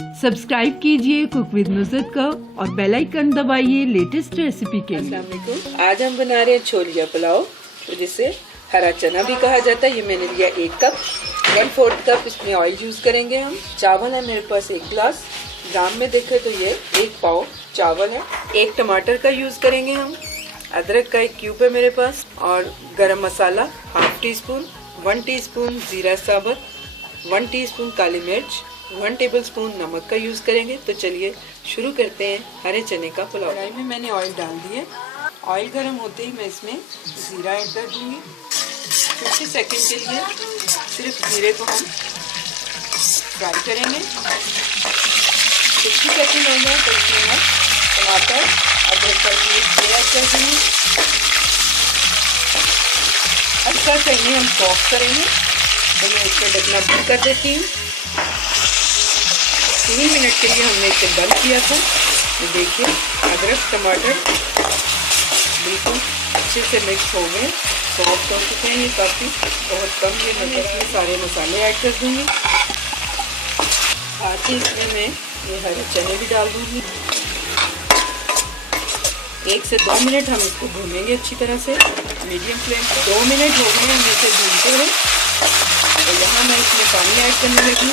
Subscribe कीजिए cook with Nusrat को और बेल आइकन दबाइए लेटेस्ट रेसिपी के लिए। अस्सलाम वालेकुम। आज हम बना रहे हैं छोलिया पुलाव, तो जिसे हरा चना भी कहा जाता है। ये मैंने लिया 1 कप, 1/4 कप इसमें ऑयल यूज करेंगे हम। चावल है मेरे पास 1 गिलास, ग्राम में देखें तो ये 1 पाव चावल है। 1 टमाटर का यूज करेंगे हम। अदरक का 1 क्यूब है मेरे पास, और गरम मसाला 1/2 टीस्पून, 1 टीस्पून जीरा साबुत, 1 टीस्पून काली मिर्च, 1 टेबलस्पून नमक का यूज करेंगे। तो चलिए शुरू करते हैं हरे चने का पुलाव। कढ़ाई में मैंने ऑयल डाल दिए। ऑयल गर्म होते ही मैं इसमें जीरा ऐड कर दूंगी। 50 सेकंड के लिए सिर्फ जीरे को हम फ्राई करेंगे। 50 सेकंड हो गए तो इसमें मैं टमाटर, अदरक का पेस्ट ऐड कर दूंगी। अच्छा से इन्हें हम सॉफ्ट करेंगे, तो मैं इसको ढकना बंद कर देती हूँ। 3 मिनट के लिए हमने इसे बंद किया था। तो देखिए अदरक टमाटर बिल्कुल अच्छे से मिक्स हो गए, सॉफ्ट हो चुके हैं ये काफ़ी। बहुत कम ये मसाले, इसमें सारे मसाले ऐड कर दूंगी। साथ ही इसमें मैं ये हरे चने भी डाल दूंगी। 1 से 2 मिनट हम इसको भूनेंगे अच्छी तरह से, मीडियम फ्लेम पर। 2 मिनट हो गए हम इसे भूनते हुए। तो यहाँ मैं इसमें पानी ऐड करने लगी।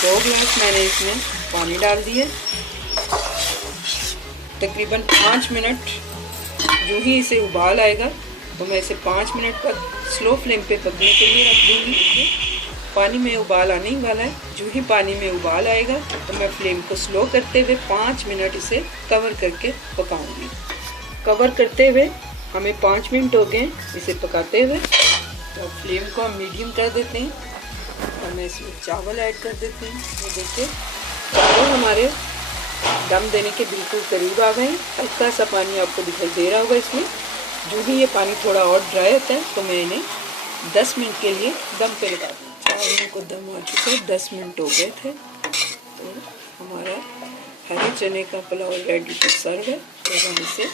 2 गिलास मैंने इसमें पानी डाल दिए। तकरीबन 5 मिनट, जो ही इसे उबाल आएगा तो मैं इसे 5 मिनट तक स्लो फ्लेम पे पकने के लिए रख दूँगी। पानी में उबाल आने ही वाला है। जो ही पानी में उबाल आएगा तो मैं फ्लेम को स्लो करते हुए 5 मिनट इसे कवर करके पकाऊंगी। कवर करते हुए हमें 5 मिनट हो गए इसे पकाते हुए। तो फ्लेम को हम मीडियम कर देते हैं और मैं इसमें चावल ऐड कर देती हूँ। ये देखिए चावल हमारे दम देने के बिल्कुल करीब आ गए। हल्का सा पानी आपको दिखाई दे रहा होगा इसमें। जो भी ये पानी थोड़ा और ड्राई होता है तो मैं इन्हें 10 मिनट के लिए दम पे लगा दूँ। चावलों को दम आ चुके 10 मिनट हो गए थे। तो हमारा हरे चने का पुलाव रेडी टू सर्व है। तो हम इसे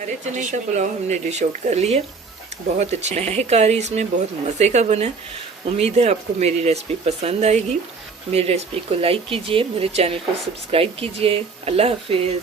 हरे चने का पुलाव हमने डिश आउट कर लिया। बहुत अच्छी महक आ रही इसमें, बहुत मज़े का बना है। उम्मीद है आपको मेरी रेसिपी पसंद आएगी। मेरी रेसिपी को लाइक कीजिए, मेरे चैनल को सब्सक्राइब कीजिए। अल्लाह हाफिज़।